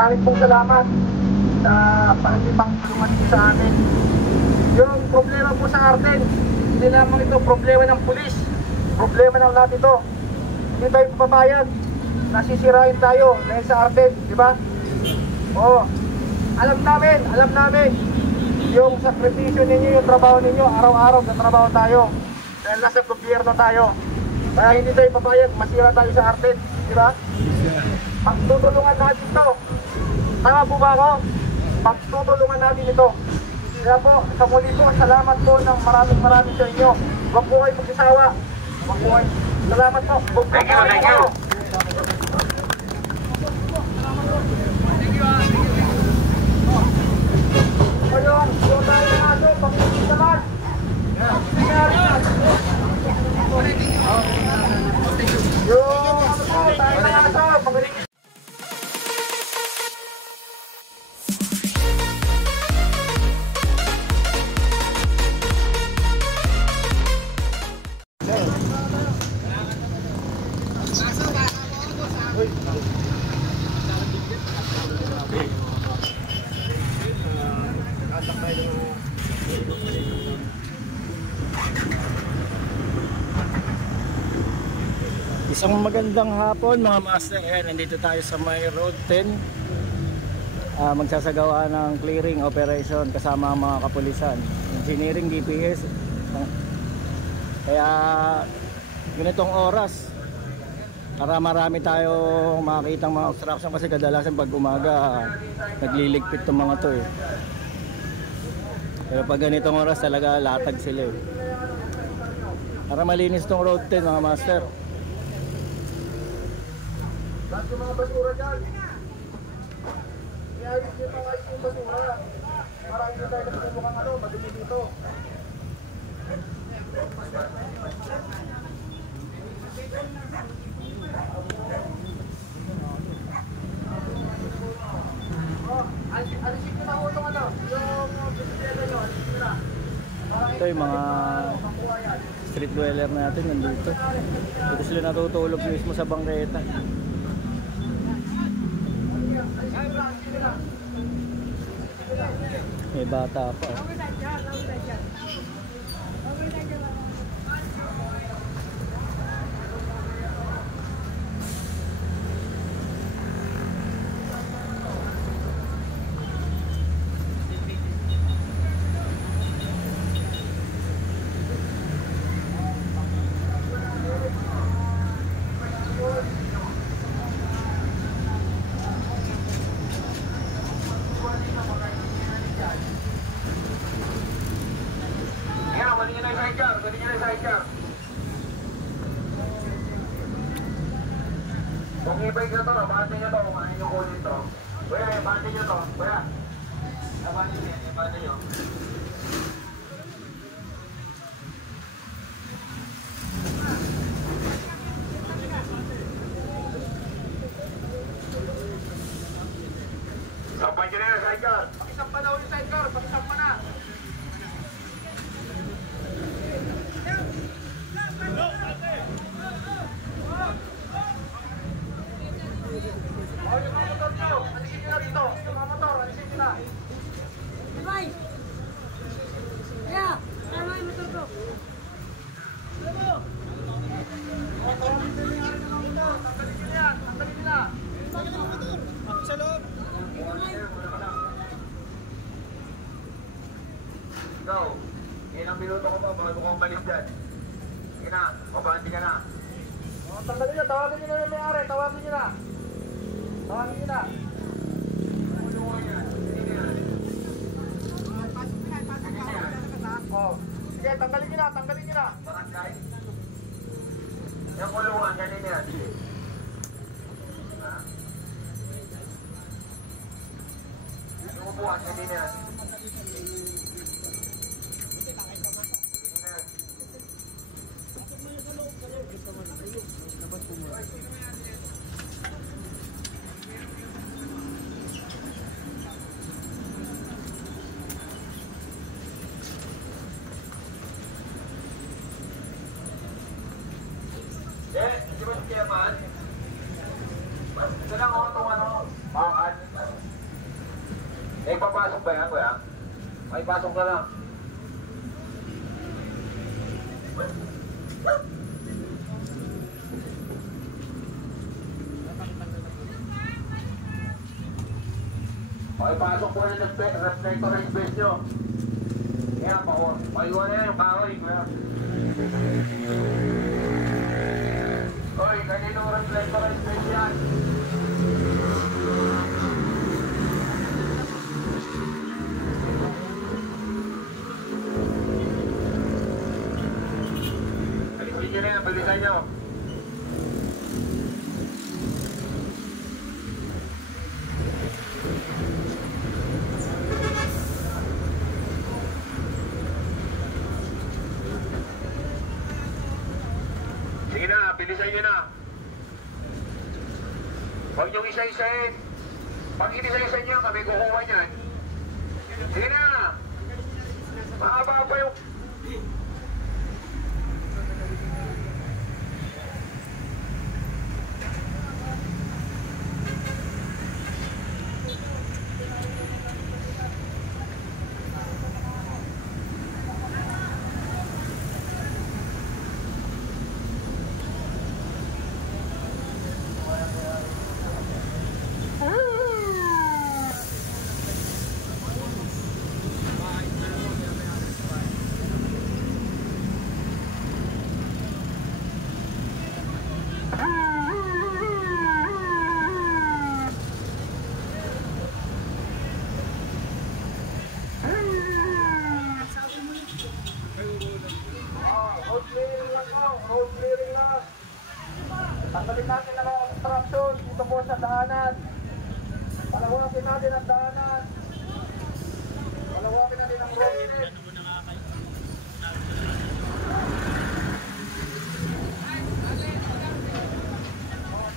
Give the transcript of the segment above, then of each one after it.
Maraming pong salamat sa pangipang tulungan po sa amin. Yung problema po sa Arden, hindi lamang ito problema ng pulis, problema ng lahat ito. Hindi tayo papayag, nasisirain tayo dahil sa Arden, di ba? Oo, alam namin yung sakripisyo ninyo, yung trabaho ninyo, araw-araw sa trabaho tayo dahil nasa gobyerno tayo. Kaya hindi tayo papayag, masira tayo sa Arden, di ba? Pagtutulungan natin ito. Tama po ba ako? Pagtutulungan natin ito. Kaya po, sa muli po, salamat po ng maraming sa inyo. Huwag po kayo magsasawa. Huwag po kayo. Salamat po. Thank you. Ayun, yung tayo ng aso, pag-ibig naman. Yung ano po, tayo ng aso, pag-ibig. Isang magandang hapon mga master. Ayan, nandito tayo sa may road 10. Magsasagawa ng clearing operation kasama ang mga kapulisan, engineering, DPS. Kaya ganitong oras para marami tayong makikitang mga obstruction, kasi kadalasan pag umaga nagliligpit itong mga to eh. Pero pag ganitong oras talaga latag sila eh. Para malinis tong road 10 mga master. Lahat yung mga basura dyan. Iayos yung mga yung basura. Para hindi tayo nagpupukang madumi dito. Alisin ko na ho itong yung bisikleta nyo. Alisin ko na. Ito yung mga street dweller natin nandito. Dito sila natutulog mismo sa bangketa. May bata pa. Kung i-bike nyo to, bante nyo to, kumain nyo kunin to. Kuya, bante nyo to, kuya. Bante nyo. Sampay nyo na yung sidecar. Pakisampa na ulit sidecar, pakisampa na. Yung mga motor nyo, alisin nyo na dito. Yung mga motor, alisin nyo na. Bye! Kaya, tama yung motor ko. Tanggalin nyo yan, tanggalin nyo yan, tanggalin nyo na. Sa loob. Ikaw, ilang minuto ko pa bago ko umalis dyan. Sige na, mabandi ka na. Tanggalin nyo, tawagin nyo na yung may-ari, tawagin nyo na. Tawagin nyo na. Oh, sige, tanggalin nyo na, tanggalin nyo na. Barangay. Yung kulungan, ganyan yan. Yung upuan, ganyan yan. Di ba si Chairman? Ito lang ako itong bakal. papasok ba yan, kuya? May pasok ka lang. Okay, pasok po yung reflector ng space nyo. Kaya, maiwan na yan yung kahoy, kuya. Hoy, kanino reflector ng space yan? Alisin nyo na yan, bilisan nyo. Sige na, bilisan nyo na. Huwag nyo isa-isahin. Pag inisa-isahin nyo, kami kukuha nyan. Sige na. Mahaba pa yung... Road clearing lang po, road clearing lang. Tanggalin natin ang mga obstruction dito po sa daanan. Palawakin natin ang daanan. Palawakin natin ang road clearing.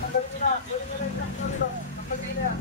Tanggalin nyo na, pwede nyo na yung traction dito. Tanggalin nyo na.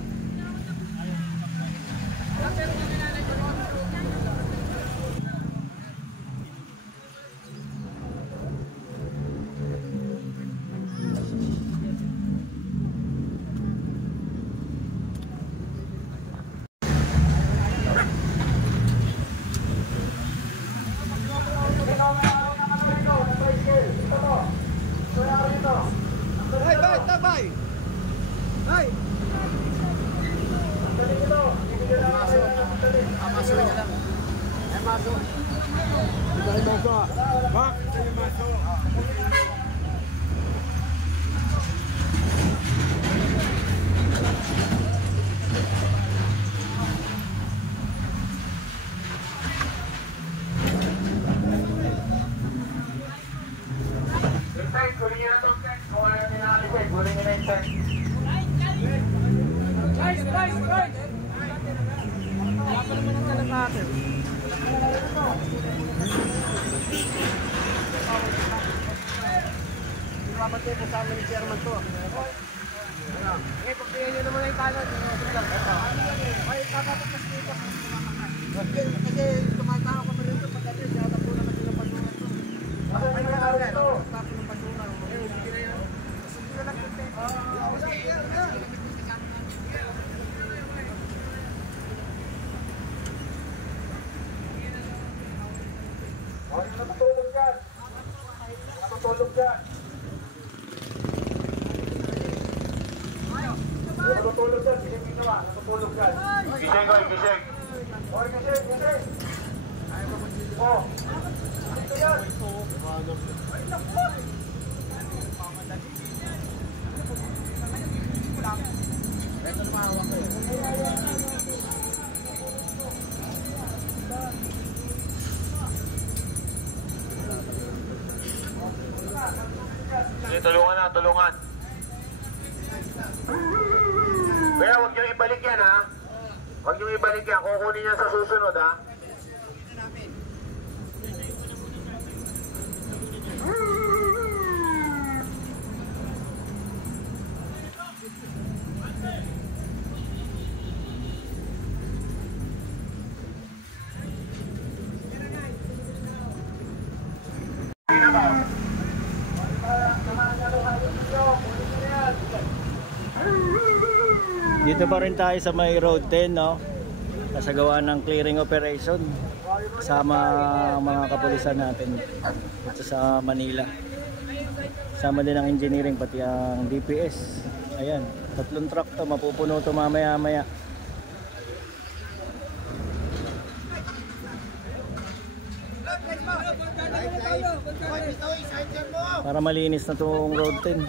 Papatay po sa amin ni Chairman to. Pagpilihan nyo naman yung tanong. Ay, papapapas dito. Kasi tumatawag kami rito pagkatid. Yata po naman yung pasungan to. Ay, nangyari ito. Tapos ng pasungan. Sige na yan. Sige na lang yung tape. Ay, natutulog yan. Natutulog yan. Natutulog yan, gising ginawa, natutulog yan. Gising ko, gising. O, gising, gising. O, dito yan. Ay, naku. Ito lumawak ko. Sige, tulungan na, tulungan. Kaya huwag nyo ibalik yan, ha? Huwag nyo ibalik yan. Kukunin yan sa susunod, ha? Dito pa rin tayo sa may road 10, no? Kasagawa ng clearing operation kasama mga kapulisan natin dito sa Manila. Kasama din ang engineering pati ang DPS. Ayan, 3 truck to, mapupuno to mamaya-maya. Para malinis na tong road 10.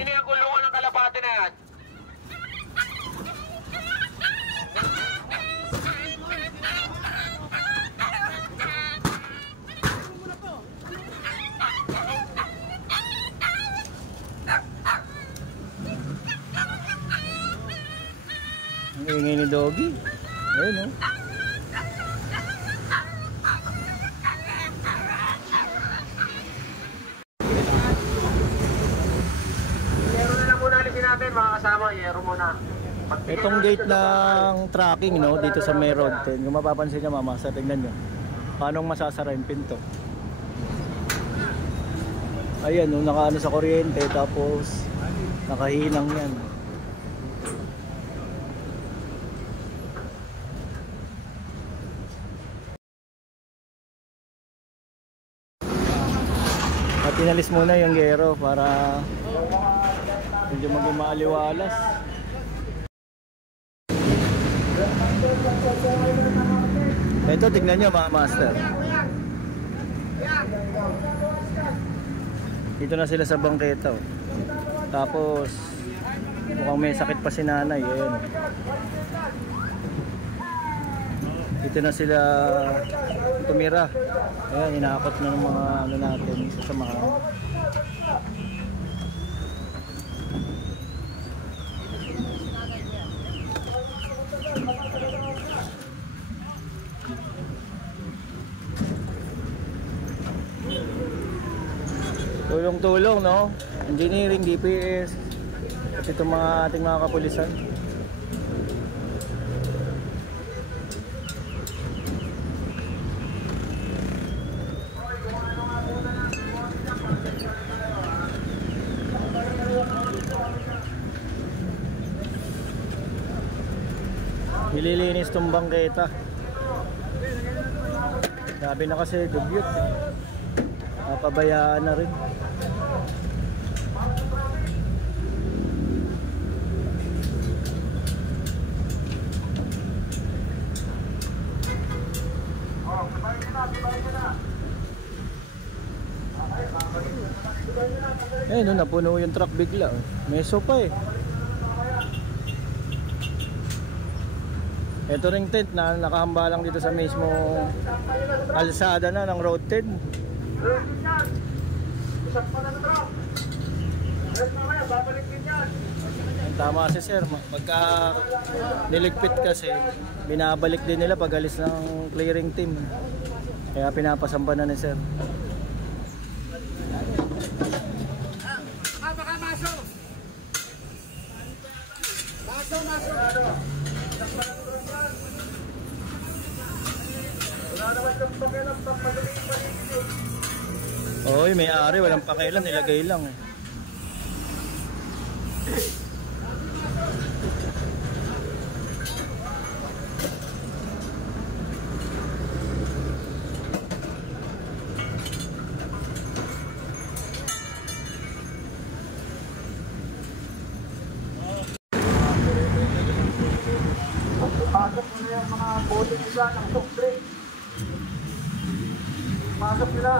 Sino yung kulungan ng kalapate na yan? Ang ingay ni Doggy. Ayun o. Yero na lang muna alisin natin mga kasama. Yero muna. Itong gate ng tracking no, dito sa may road 10. Kung mapapansin nyo mama, sa tignan nyo. Paano masasara yung pinto? Ayan, no, nakaano sa kuryente tapos nakahinang yan. At inalis muna yung gero para medyo maging maaliwalas. Ito, tignan nyo mga master. Dito na sila sa bangketa. Oh. Tapos, mukhang may sakit pa si nanay. Ayan. Dito na sila tumira. Ayan, inaakot na ng mga ano natin sa mga tulong-tulong, no? Engineering, DPS, at itong mga ating mga kapulisan. Nililinis tong bangketa. Sabi na kasi dugyot. Napabayaan na rin. Eh, no, napuno yung truck bigla. Meso pa eh. Ito ring tent na nakahamba lang dito sa mismo kalsada na ng road 10. Isang pa na truck. Ayun mamaya, babalik din yan. Tama si sir, pagka niligpit kasi binabalik din nila pag alis ng clearing team. Kaya pinapasampa na ni sir. Baka maso! Maso! Wala naman siyang pakialam pang madaling. Oy, may-ari walang pakialam, nilagay lang eh. Pasok nila yung mga bote nila ng soft drink. Pasok nila.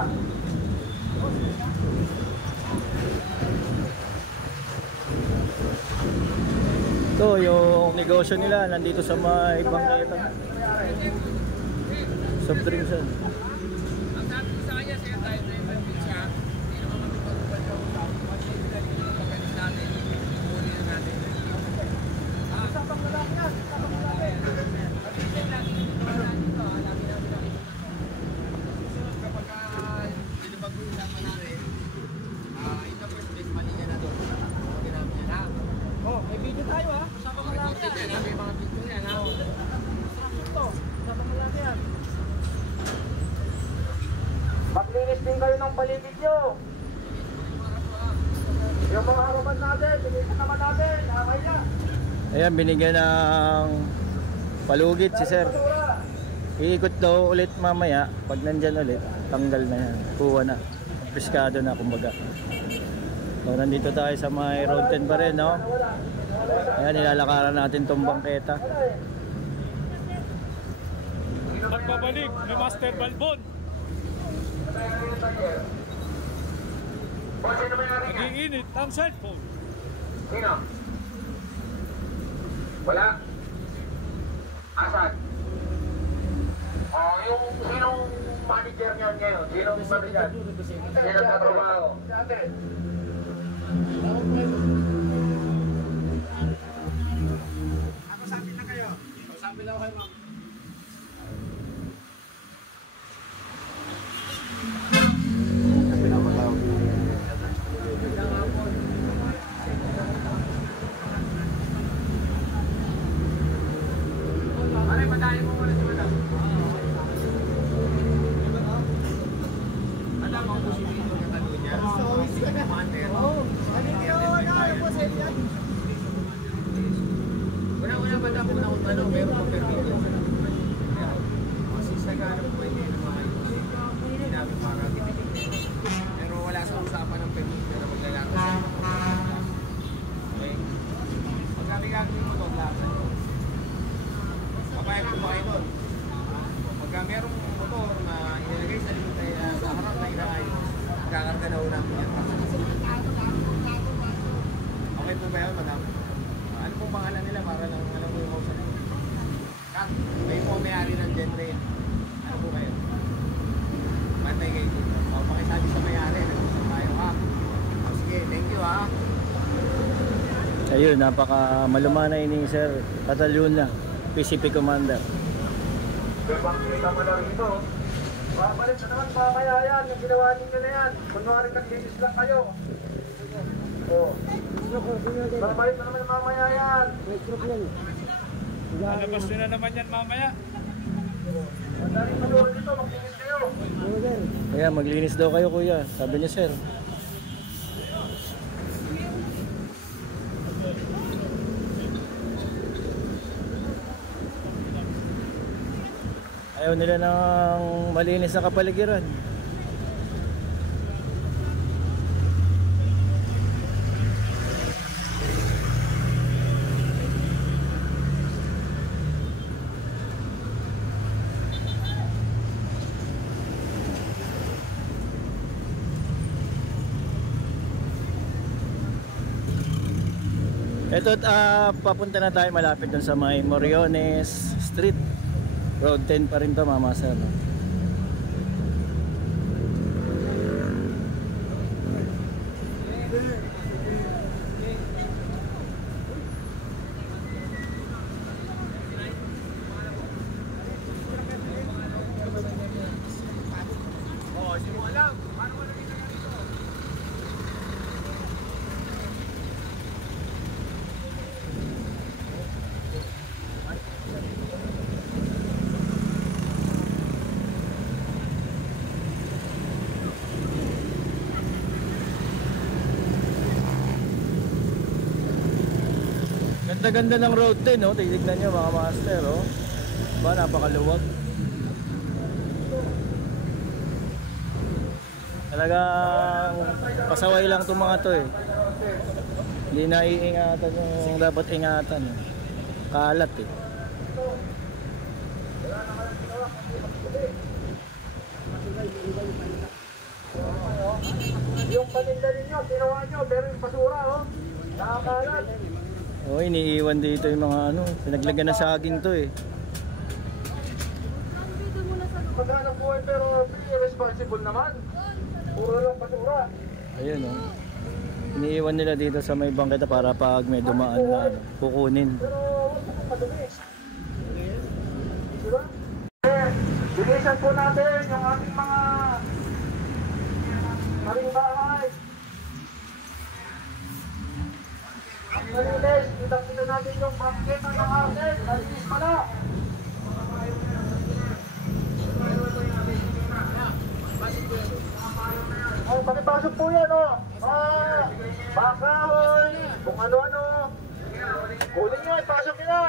Ito yung negosyo nila nandito sa may bangketa. Soft drinks yan. Ang sabi ko sa kanya, sa'yo tayo na yung siya. Hindi naman magpapagpapag natin. Muli na natin. Sapang lalaki yan. Sapang lalaki. Lagi natin ito. Lagi natin ito. Kapag pinapag-uusapan natin, ito first base, mali niya na doon. Oh, may video tayo ha. Sapang lalaki yan. ng paligid nyo. Yung mga harapan natin, binigyan naman natin, nakakaya. Ayan, binigyan ng palugit si sir. Iikot daw ulit mamaya. Pag nandyan ulit, tanggal na yan. Kuha na. Piskado na kumbaga. So, nandito tayo sa may road 10 pa rin, no? Ayan, nilalakaran natin tong bangketa. Magbabalik ni Master Balbon. Nagiinit ang cellphone. Sino? Wala? Asan? Yung sinong manager niyan ngayon? Sinong manager? Sinong katrabaho? Ako sabi na kayo. Sabi na kayo, ma'am. Pare, patayin mo muna si Madam. Madam, ang posibleng ng Catalunya. Wala, Madam, kung akong tanong, meron pang permito. Kasi sa gano'n po hindi namin para tititignan. Pero wala sa usapan ng permito na maglalakas. Okay? Pagkami gagawin mo ito, lakas. Papayag ko ba kayo doon? Pagka merong motor na inilagay sa harap na inaayos, kakarga na una namin yan. Okay po ba yun, Madam? Ano pong pangalan nila para lang alam ko yung kausap ko? Kat, may po may-ari ng genre. Ano po kayo? Bantay kayo dito. Pakisabi sa may-ari, nag-usap tayo ha. Sige, thank you ha. Ayun, napaka malumanay ni Sir Catalunya, PCP Commander. Bang kita mo lang ito. Papalit na naman mamaya yan. Yung ginawa ninyo na yan. Kunwari naglinis lang kayo. Oh. Papalit na naman mamaya yan. Lalabas nyo na naman yan mamaya. Madaling maluhod dito. Maglinis kayo. Ayan, maglinis daw kayo kuya, sabi niya sir. Ayaw nila ng malinis na kapaligiran. Ito, papunta na tayo malapit dun sa may Moriones Street. Road 10 pa rin to, mama sir. Oh, hindi mo alam. Paano mo naging ganito? Ganda-ganda ng road 10, oh. Titignan nyo mga master, oh. Ba, napakaluwag. Talagang pasaway lang itong mga to, eh. Hindi na iingatan yung dapat ingatan, eh. Kalat, eh. Yung paninda ninyo, ginawa nyo, pero yung basura, oh. Nakakalat. Oh, iniiwan dito yung mga ano, pinaglagyan na saging to, eh. Maghanap buhay pero irresponsible naman. Puro lang basura. Ayun, oh. Iniiwan nila dito sa may bangketa para pag may dumaan na ano, kukunin. Pero huwag mo madumi. Diba? Bilisan po natin yung ating mga maring bahay. Ang malinis, kita natin yung bangketa ng Arden. Malinis pala. Bakit pakipasok po yan, oh. Bakahon, kung ano-ano. Kunin nyo, ipasok nyo na.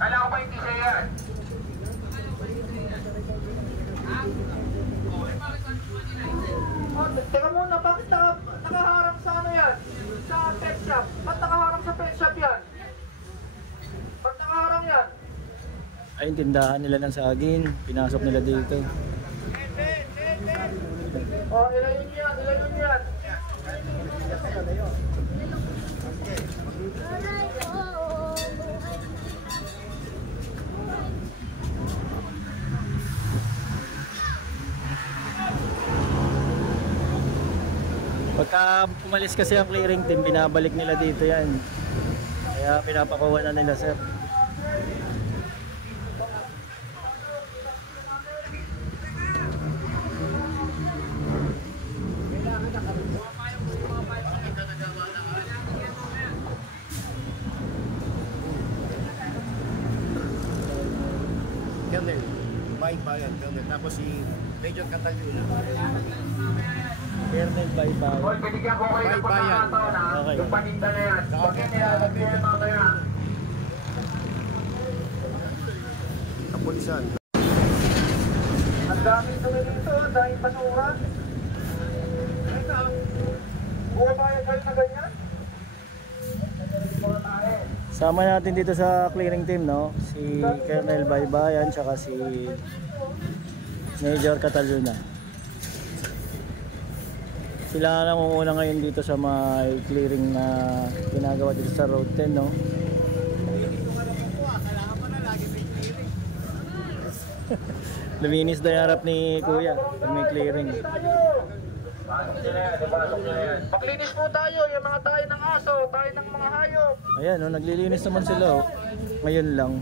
Kala ko ba hindi siya yan? Teka muna, bakit nakaharap sa ano yan? Sa pet shop? Ba't nakaharap sa pet shop yan? Ba't nakaharap yan? Ay, tindahan nila ng saging. Pinasok nila dito. Oh, ilayon yan, ilayon yan. Pagka umalis kasi ang clearing team, binabalik nila dito yan. Kaya pinapakuha na nila, sir. Colonel, bayan, Colonel. Tapos si Major Cataluna. Colonel Baybay. Hoy, binigyan ko kayo ng Baybayan. pagkakataon, ha? Okay. Yung paninda na yan. Bakit nilalagay yan mamaya? Kapulisan. Ang daming dumi dito, ang daming basura. Ito, bumabayad kayo na ganyan? Sama natin dito sa clearing team, no? Si Colonel Baybayan tsaka si Major Cataluna. Sila lang una ngayon dito sa may clearing na ginagawa dito sa Road 10, no? Luminis na yung harap ni Kuya pag may clearing. Maglinis po tayo, yung mga tayo ng aso, tayo ng mga hayop. Ayan, no? Naglilinis naman sila, oh. Ngayon lang.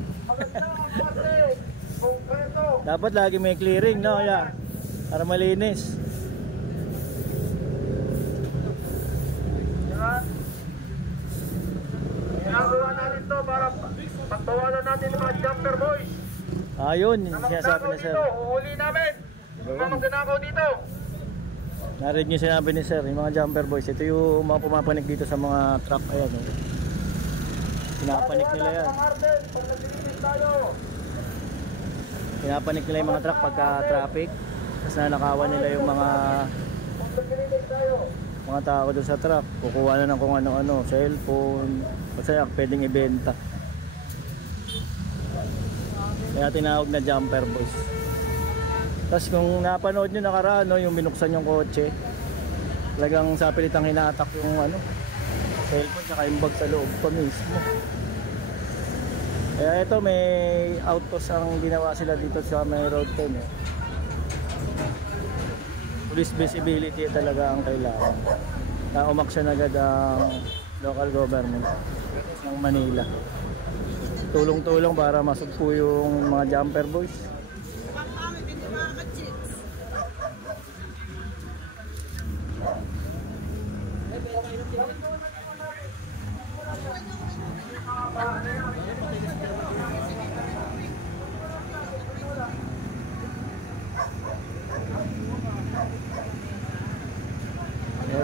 Konkreto. Dapat lagi may clearing, no? Kaya, para malinis. Diba? Ginagawa natin to para pagtawanan natin yung mga jumper boys. Ayun, Na sinasabi magnakaw na sir. dito, uhuli namin. Yung mga magnanakaw dito. Narinig niyo sinabi ni sir, yung mga jumper boys. Ito yung mga pumapanik dito sa mga truck. Ayan, no? Pinapanik nila yan. Martin, pag naglilinis tayo. Pinapanik nila yung mga truck pagka traffic. Tapos nanakawan nila yung mga Pag naglilinis tayo. tao doon sa truck. Kukuha na ng kung ano-ano, cellphone, kasi pwedeng ibenta. Kaya tinawag na jumper boys. Tapos kung napanood nyo nakaraan, no, yung binuksan yung kotse, talagang sa pilitang hinatak yung ano, cellphone tsaka yung bag sa loob pa mismo. Kaya ito may outpost ang ginawa sila dito sa may Road 10, eh. Police visibility talaga ang kailangan. Na umaksyon agad ang local government ng Manila. Tulong-tulong para masugpo yung mga jumper boys.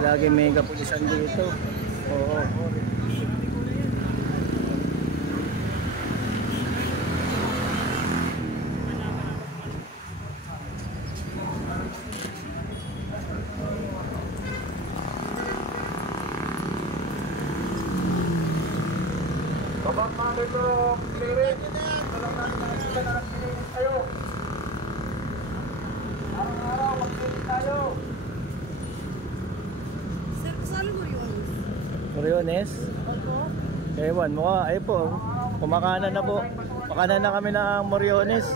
Lagi may kapulisan dito. Oo. Kapag mga ito clearing, walang natin nakikita na nag-clearing tayo. Araw-araw, mag-clearing tayo. Sir, kasali mo yun? Moriones? Ewan mo ka. Ay po. Kumakanan na po. Pakanan na kami ng Moriones.